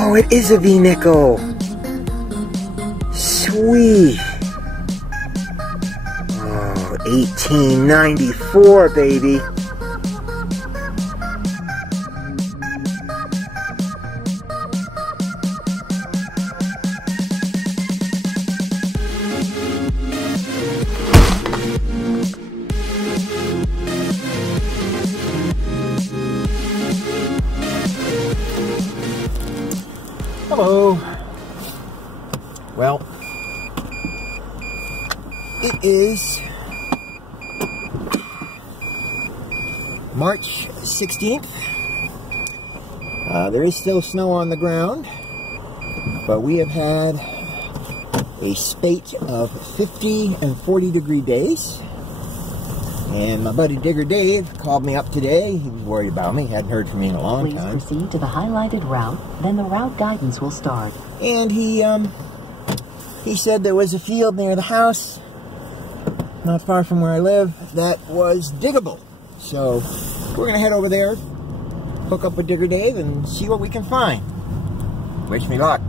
Oh, it is a V-nickel. Sweet. Oh, 1894, baby. Hello. Well, it is March 16th. There is still snow on the ground, but we have had a spate of 50 and 40 degree days. And my buddy Digger Dave called me up today. He was worried about me. He hadn't heard from me in a long time. Please proceed to the highlighted route, then the route guidance will start. And he said there was a field near the house, not far from where I live, that was diggable. So we're going to head over there, hook up with Digger Dave, and see what we can find. Wish me luck.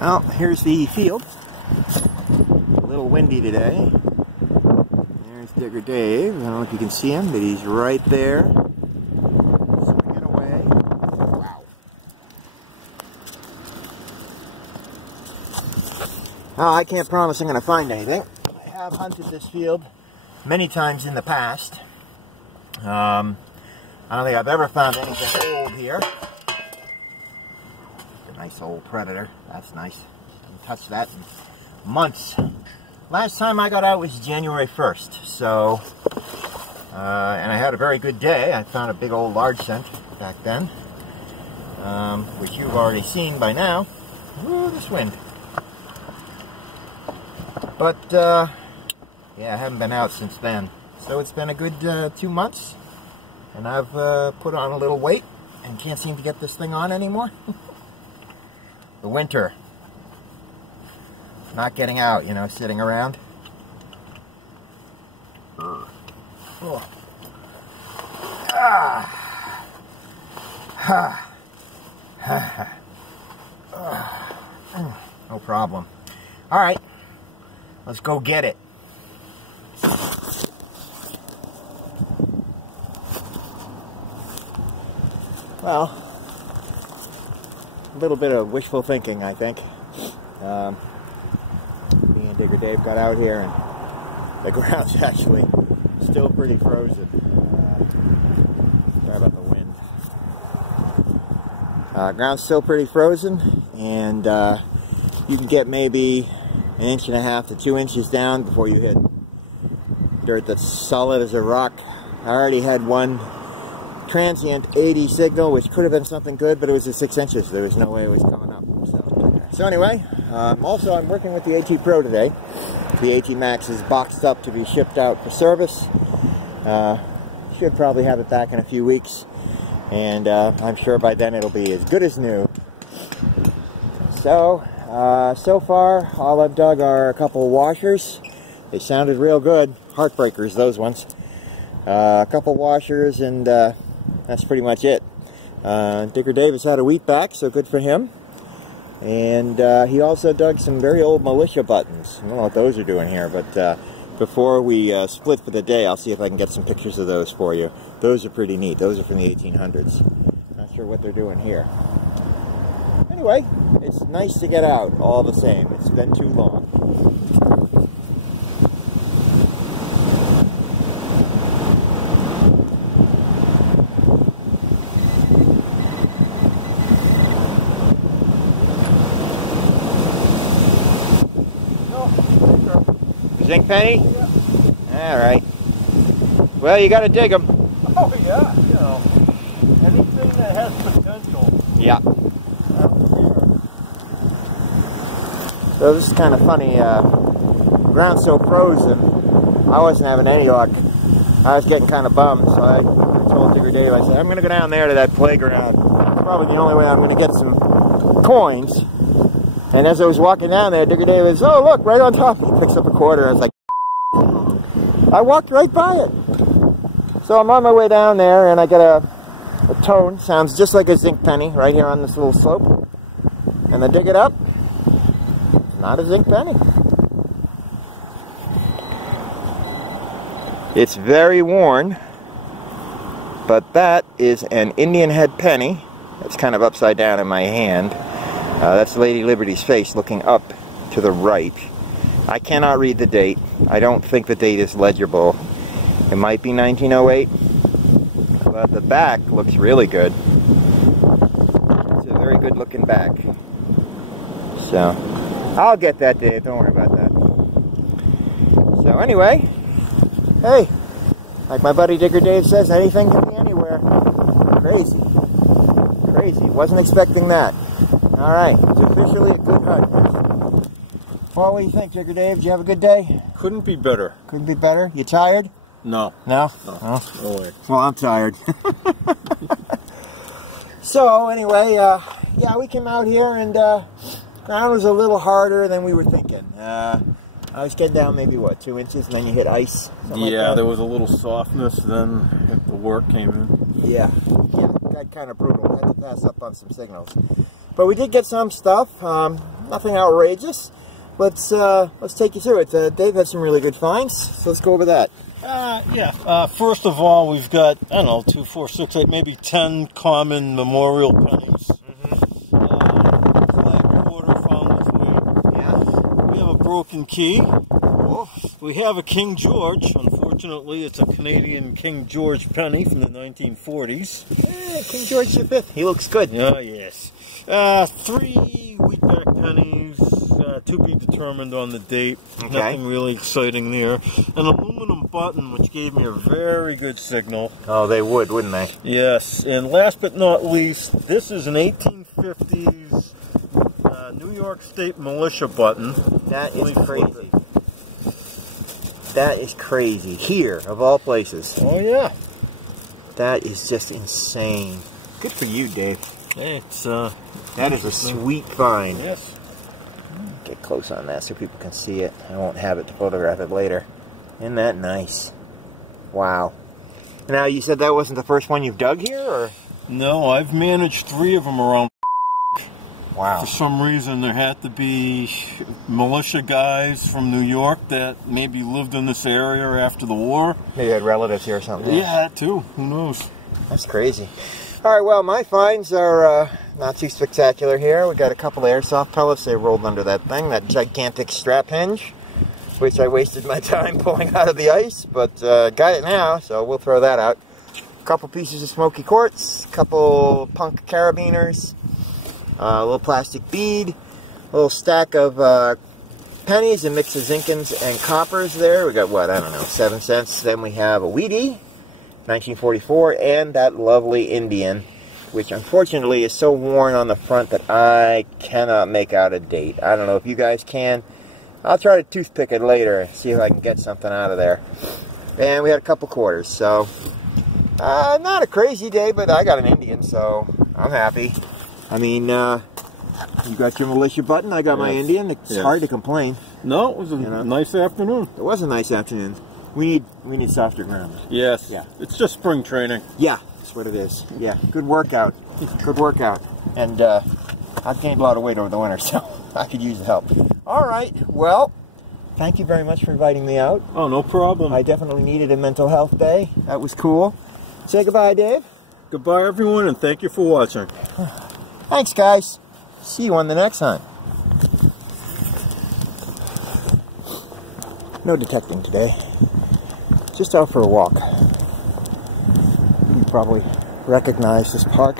Well, here's the field. A little windy today. There's Digger Dave. I don't know if you can see him, but he's right there. Swinging away. Wow. Well, I can't promise I'm going to find anything. I have hunted this field many times in the past. I don't think I've ever found anything old here. A nice old predator. That's nice. Haven't touched that in months. Last time I got out was January 1st, so, and I had a very good day. I found a big old large scent back then, which you've already seen by now. Ooh, this wind. But, yeah, I haven't been out since then. So it's been a good 2 months, and I've put on a little weight, and can't seem to get this thing on anymore. The winter. Not getting out, you know, sitting around. Oh. Ah. Ha. Ha. No problem. All right, let's go get it. Well, a little bit of wishful thinking, I think. Me and Digger Dave got out here, and the ground's actually still pretty frozen. Sorry about the wind. Ground's still pretty frozen, and you can get maybe 1.5 to 2 inches down before you hit dirt that's solid as a rock. I already had one transient 80 signal, which could have been something good, but it was at 6 inches. There was no way it was coming up. So anyway, also I'm working with the AT Pro today. The AT Max is boxed up to be shipped out for service. Should probably have it back in a few weeks, and I'm sure by then it'll be as good as new. So, so far all I've dug are a couple of washers. They sounded real good. Heartbreakers, those ones. A couple washers, and that's pretty much it. Digger Davis had a wheat back, so good for him. And he also dug some very old Militia buttons. I don't know what those are doing here, but before we split for the day, I'll see if I can get some pictures of those for you. Those are pretty neat. Those are from the 1800s. Not sure what they're doing here. Anyway, it's nice to get out all the same. It's been too long. Zinc penny? Yeah. Alright. Well, you gotta dig them. Oh yeah, you know. Anything that has potential. Yeah. So this is kind of funny. The ground's so frozen, I wasn't having any luck. I was getting kind of bummed, so I told Digger Dave, I said, I'm going to go down there to that playground. It's probably the only way I'm going to get some coins. And as I was walking down there, Digger Dave was, oh look, right on top. He picks up a quarter. I was like, I walked right by it. So I'm on my way down there, and I get a tone. Sounds just like a zinc penny right here on this little slope. And I dig it up. Not a zinc penny. It's very worn, but that is an Indian head penny. It's kind of upside down in my hand. That's Lady Liberty's face looking up to the right. I cannot read the date. I don't think the date is legible. It might be 1908, but the back looks really good. It's a very good looking back. So, I'll get that, Dave. Don't worry about that. So anyway, hey, like my buddy Digger Dave says, anything can be anywhere. Crazy. Crazy. Wasn't expecting that. Alright, it's officially a good hunt. Well, what do you think, Digger Dave? Did you have a good day? Couldn't be better. Couldn't be better? You tired? No. No? No. No way. Well, I'm tired. So, anyway, yeah, we came out here and ground was a little harder than we were thinking. I was getting down maybe, what, 2 inches, and then you hit ice? Yeah, like there was a little softness, then the work came in. Yeah, got kind of brutal. I had to pass up on some signals. But we did get some stuff, nothing outrageous. Let's take you through it. Dave had some really good finds, so let's go over that. Yeah, first of all, we've got, I don't know, 2, 4, 6, 8, maybe 10 common memorial pennies. Broken key. Oh. We have a King George. Unfortunately, it's a Canadian King George penny from the 1940s. Hey, King George V. He looks good. Oh, yes. 3 wheatback pennies, to be determined on the date. Okay. Nothing really exciting there. An aluminum button, which gave me a very good signal. Oh, they would, wouldn't they? Yes. And last but not least, this is an 1850s New York State Militia button. That is crazy. That is crazy. Here, of all places. Oh, yeah. That is just insane. Good for you, Dave. Hey, it's, that is a sweet find. Yes. Get close on that so people can see it. I won't have it to photograph it later. Isn't that nice? Wow. Now, you said that wasn't the first one you've dug here, or? No, I've managed 3 of them around. Wow. For some reason, there had to be militia guys from New York that maybe lived in this area after the war. Maybe had relatives here or something. Yeah, that too. Who knows? That's crazy. All right, well, my finds are not too spectacular here. We got a couple of airsoft pellets. They rolled under that thing, that gigantic strap hinge, which I wasted my time pulling out of the ice, but got it now, so we'll throw that out. A couple pieces of smoky quartz, a couple punk carabiners, a little plastic bead, a little stack of pennies, a mix of zincans and coppers there. We got, what, I don't know, 7 cents. Then we have a wheatie, 1944, and that lovely Indian, which unfortunately is so worn on the front that I cannot make out a date. I don't know if you guys can. I'll try to toothpick it later and see if I can get something out of there. And we had a couple quarters, so not a crazy day, but I got an Indian, so I'm happy. I mean, you got your militia button, I got my Indian. It's hard to complain. No, it was a nice afternoon. It was a nice afternoon. We need softer ground. Yes. Yeah. It's just spring training. Yeah, that's what it is. Yeah, good workout. Good workout. And I've gained a lot of weight over the winter, so I could use the help. All right, well, thank you very much for inviting me out. Oh, no problem. I definitely needed a mental health day. That was cool. Say goodbye, Dave. Goodbye, everyone, and thank you for watching. Thanks, guys. See you on the next hunt. No detecting today. Just out for a walk. You probably recognize this park.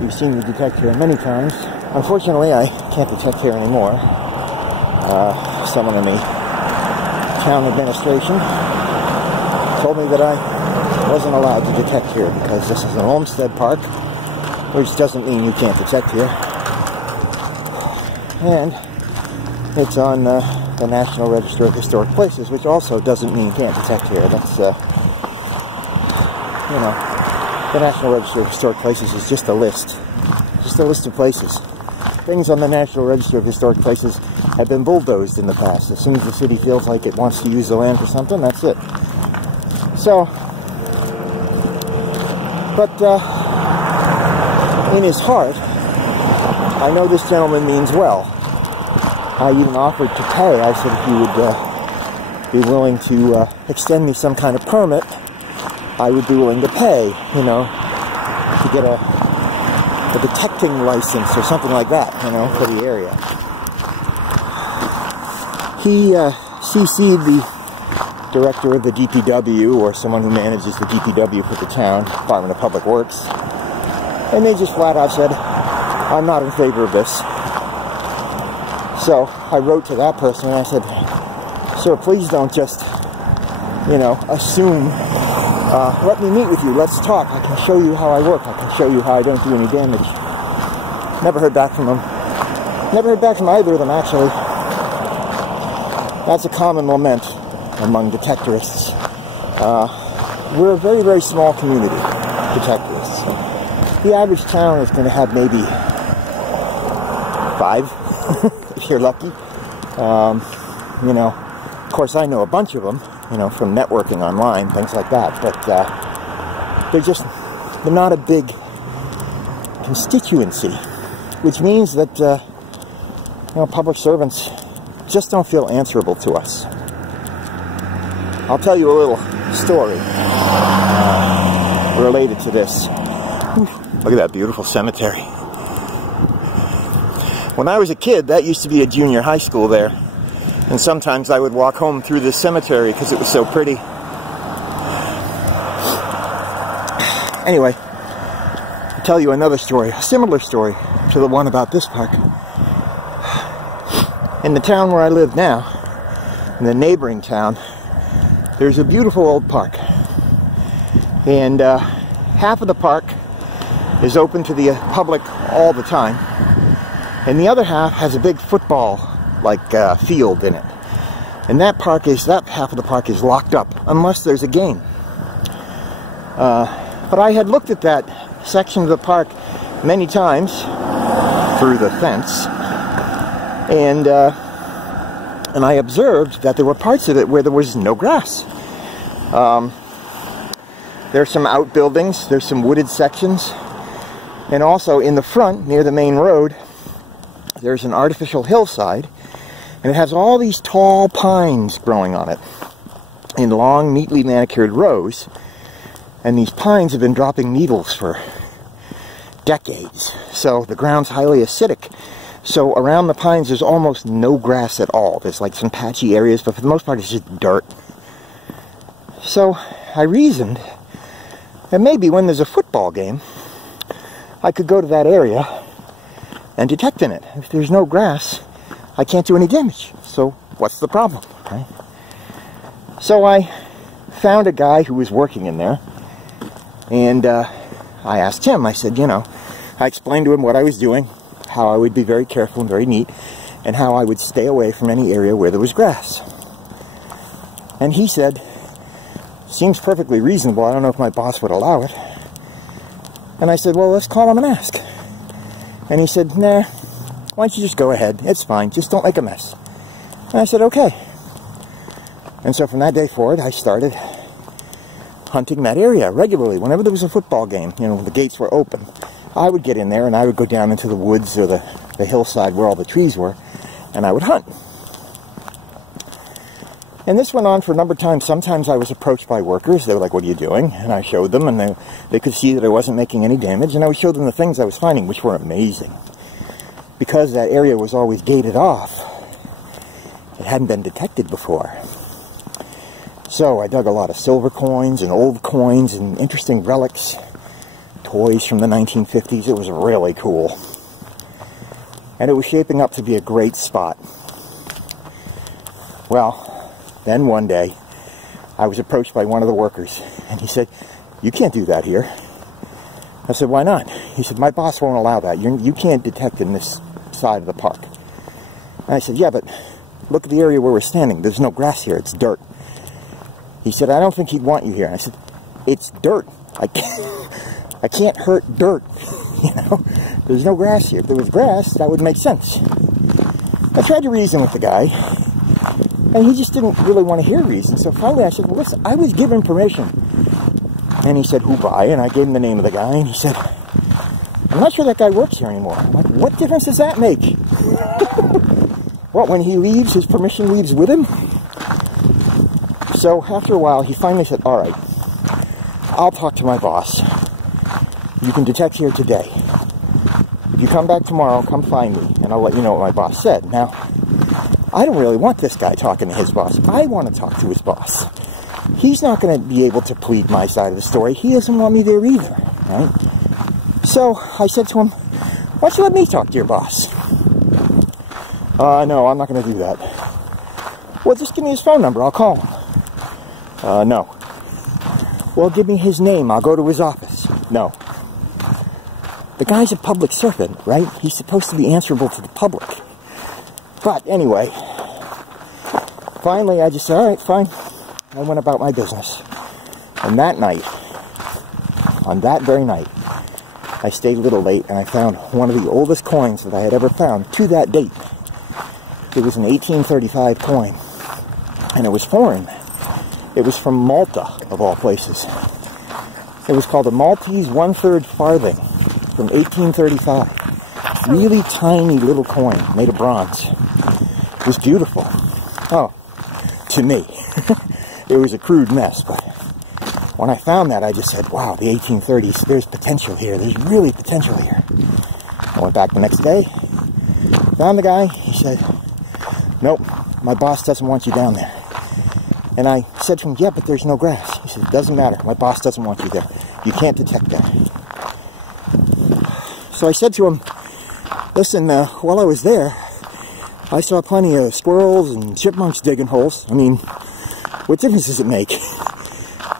You've seen me detect here many times. Unfortunately, I can't detect here anymore. Someone and me town administration told me that I wasn't allowed to detect here because this is an Olmsted Park, which doesn't mean you can't detect here. And it's on the National Register of Historic Places, which also doesn't mean you can't detect here. That's, you know, the National Register of Historic Places is just a list of places. Things on the National Register of Historic Places have been bulldozed in the past. As soon as the city feels like it wants to use the land for something, that's it. So, but in his heart, I know this gentleman means well. I even offered to pay. I said if he would be willing to extend me some kind of permit, I would be willing to pay, you know, to get a detecting license or something like that, you know, for the area. He CC'd the director of the DPW, or someone who manages the DPW for the town, Department of Public Works, and they just flat out said, I'm not in favor of this. So I wrote to that person and I said, sir, please don't just, you know, assume. Let me meet with you. Let's talk. I can show you how I work. I can show you how I don't do any damage. Never heard back from him. Never heard back from either of them, actually. That's a common lament among detectorists. We're a very, very small community, detectorists. The average town is going to have maybe 5, if you're lucky. You know, of course, I know a bunch of them, you know, from networking online, things like that, but they're not a big constituency, which means that, you know, public servants just don't feel answerable to us. I'll tell you a little story related to this. Look at that beautiful cemetery. When I was a kid, that used to be a junior high school there. And sometimes I would walk home through this cemetery because it was so pretty. Anyway, I'll tell you another story, a similar story to the one about this park. In the town where I live now, in the neighboring town, there's a beautiful old park. And half of the park is open to the public all the time. And the other half has a big football field in it, and that half of the park is locked up unless there's a game. But I had looked at that section of the park many times through the fence, and I observed that there were parts of it where there was no grass. There's some outbuildings, there's some wooded sections, and also in the front near the main road there's an artificial hillside. And it has all these tall pines growing on it in long, neatly manicured rows. And these pines have been dropping needles for decades. So the ground's highly acidic. So around the pines there's almost no grass at all. There's like some patchy areas, but for the most part it's just dirt. So I reasoned that maybe when there's a football game, I could go to that area and detect in it. If there's no grass, I can't do any damage, so what's the problem, right? So I found a guy who was working in there, and I asked him, I said, you know, I explained to him what I was doing, how I would be very careful and very neat, and how I would stay away from any area where there was grass. And he said, seems perfectly reasonable, I don't know if my boss would allow it. And I said, well, let's call him and ask. And he said, nah, why don't you just go ahead? It's fine. Just don't make a mess. And I said, okay. And so from that day forward, I started hunting that area regularly. Whenever there was a football game, you know, the gates were open, I would get in there and I would go down into the woods or the hillside where all the trees were, and I would hunt. And this went on for a number of times. Sometimes I was approached by workers. They were like, what are you doing? And I showed them, and they could see that I wasn't making any damage, and I would show them the things I was finding, which were amazing. Because that area was always gated off, it hadn't been detected before. So I dug a lot of silver coins and old coins and interesting relics, toys from the 1950s. It was really cool. And it was shaping up to be a great spot. Well, then one day, I was approached by one of the workers, and he said, "You can't do that here." I said, "Why not?" He said, "My boss won't allow that. You can't detect in this side of the park." And I said, "Yeah, but look at the area where we're standing. There's no grass here. It's dirt." He said, "I don't think he'd want you here." And I said, "It's dirt. I can't hurt dirt. You know, there's no grass here. If there was grass, that would make sense." I tried to reason with the guy, and he just didn't really want to hear reason. So finally I said, "Well, listen, I was given permission." And he said, "Who by?" And I gave him the name of the guy, and he said, "I'm not sure that guy works here anymore." I'm like, "What difference does that make?" What, when he leaves, his permission leaves with him? So after a while, he finally said, "All right, I'll talk to my boss. You can detect here today. If you come back tomorrow, come find me, and I'll let you know what my boss said." Now, I don't really want this guy talking to his boss. I want to talk to his boss. He's not going to be able to plead my side of the story. He doesn't want me there either, right? So I said to him, "Why don't you let me talk to your boss?" "No, I'm not going to do that." "Well, just give me his phone number. I'll call him." "No." "Well, give me his name. I'll go to his office." "No." The guy's a public servant, right? He's supposed to be answerable to the public. But anyway, finally I just said, "All right, fine." I went about my business. And that night, on that very night, I stayed a little late and I found one of the oldest coins that I had ever found to that date. It was an 1835 coin. And it was foreign. It was from Malta, of all places. It was called a Maltese 1/3 farthing from 1835. Really tiny little coin made of bronze. It was beautiful. Oh, to me. It was a crude mess, but when I found that, I just said, "Wow, the 1830s, there's potential here. There's really potential here." I went back the next day, found the guy. He said, "Nope, my boss doesn't want you down there." And I said to him, "Yeah, but there's no grass." He said, "It doesn't matter. My boss doesn't want you there. You can't detect that." So I said to him, "Listen, while I was there, I saw plenty of squirrels and chipmunks digging holes. I mean, what difference does it make?"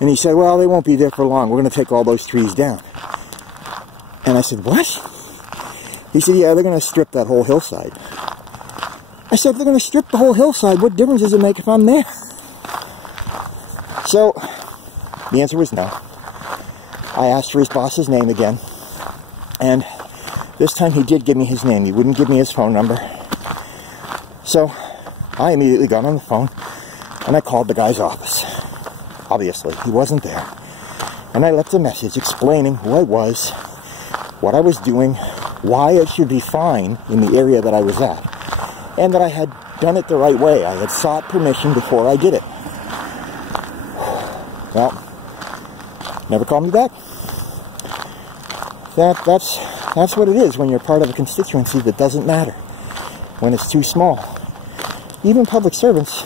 And he said, "Well, they won't be there for long. We're going to take all those trees down." And I said, "What?" He said, "Yeah, they're going to strip that whole hillside." I said, "If they're going to strip the whole hillside, what difference does it make if I'm there?" So, the answer was no. I asked for his boss's name again. And this time he did give me his name. He wouldn't give me his phone number. So, I immediately got on the phone and I called the guy's office. Obviously, he wasn't there. And I left a message explaining who I was, what I was doing, why I should be fine in the area that I was at, and that I had done it the right way. I had sought permission before I did it. Well, never called me back. That's what it is when you're part of a constituency that doesn't matter, when it's too small. Even public servants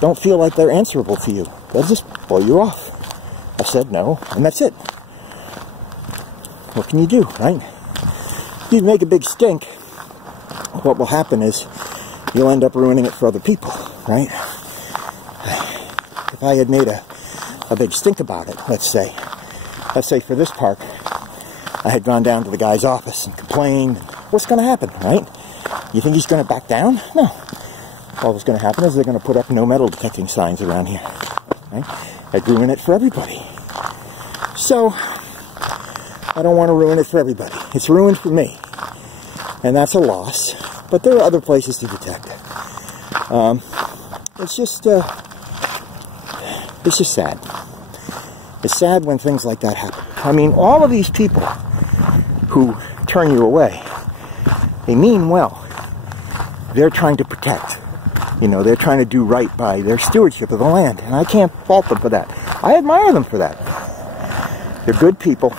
don't feel like they're answerable to you. They'll just blow you off. I said no, and that's it. What can you do, right? If you make a big stink, what will happen is you'll end up ruining it for other people, right? If I had made a big stink about it, let's say for this park, I had gone down to the guy's office and complained, what's going to happen, right? You think he's going to back down? No. All that's going to happen is they're going to put up no metal detecting signs around here, right? I'd ruin it for everybody. So, I don't want to ruin it for everybody. It's ruined for me. And that's a loss. But there are other places to detect it. It's just sad. It's sad when things like that happen. I mean, all of these people who turn you away, they mean well. They're trying to protect. You know, they're trying to do right by their stewardship of the land. And I can't fault them for that. I admire them for that. They're good people.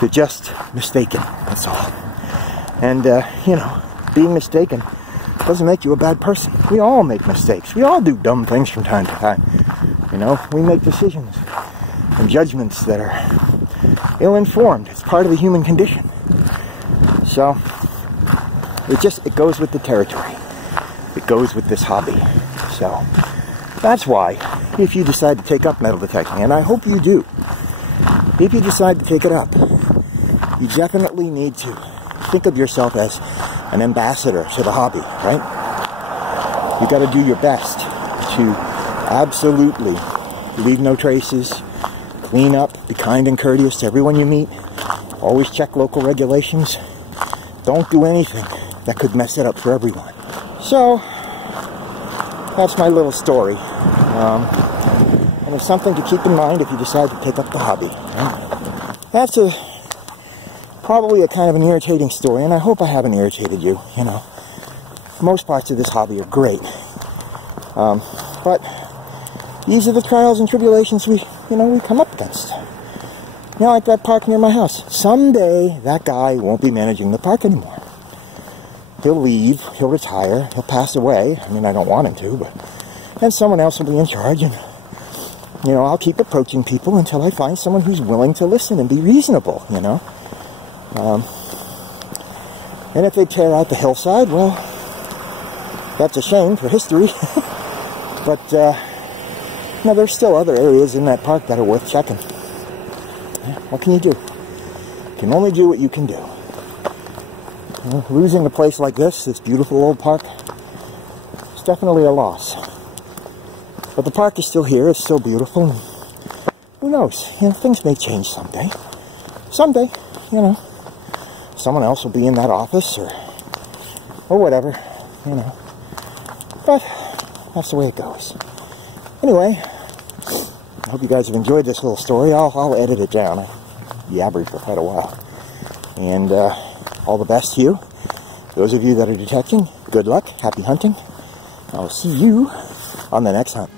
They're just mistaken. That's all. And, you know, being mistaken doesn't make you a bad person. We all make mistakes. We all do dumb things from time to time. You know, we make decisions and judgments that are ill-informed. It's part of the human condition. So, it goes with the territory. It goes with this hobby. So that's why, if you decide to take up metal detecting, and I hope you do, if you decide to take it up, you definitely need to think of yourself as an ambassador to the hobby, right? You got to do your best to absolutely leave no traces, clean up, be kind and courteous to everyone you meet, always check local regulations, don't do anything that could mess it up for everyone. So, that's my little story. And it's something to keep in mind if you decide to take up the hobby. Right? That's probably a kind of an irritating story, and I hope I haven't irritated you, you know. Most parts of this hobby are great. But these are the trials and tribulations we come up against. You know, like that park near my house. Someday, that guy won't be managing the park anymore. He'll leave, he'll retire, he'll pass away. I mean, I don't want him to, but then someone else will be in charge, and, you know, I'll keep approaching people until I find someone who's willing to listen and be reasonable, you know. And if they tear out the hillside, well, that's a shame for history. But, you know, there's still other areas in that park that are worth checking. What can you do? You can only do what you can do. You know, losing a place like this beautiful old park, it's definitely a loss. But the park is still here, it's still beautiful. Who knows? You know, things may change someday. Someday, you know, someone else will be in that office or whatever, you know. But that's the way it goes. Anyway, I hope you guys have enjoyed this little story. I'll edit it down. I yabbered for quite a while. And all the best to you. Those of you that are detecting, good luck, happy hunting. I'll see you on the next hunt.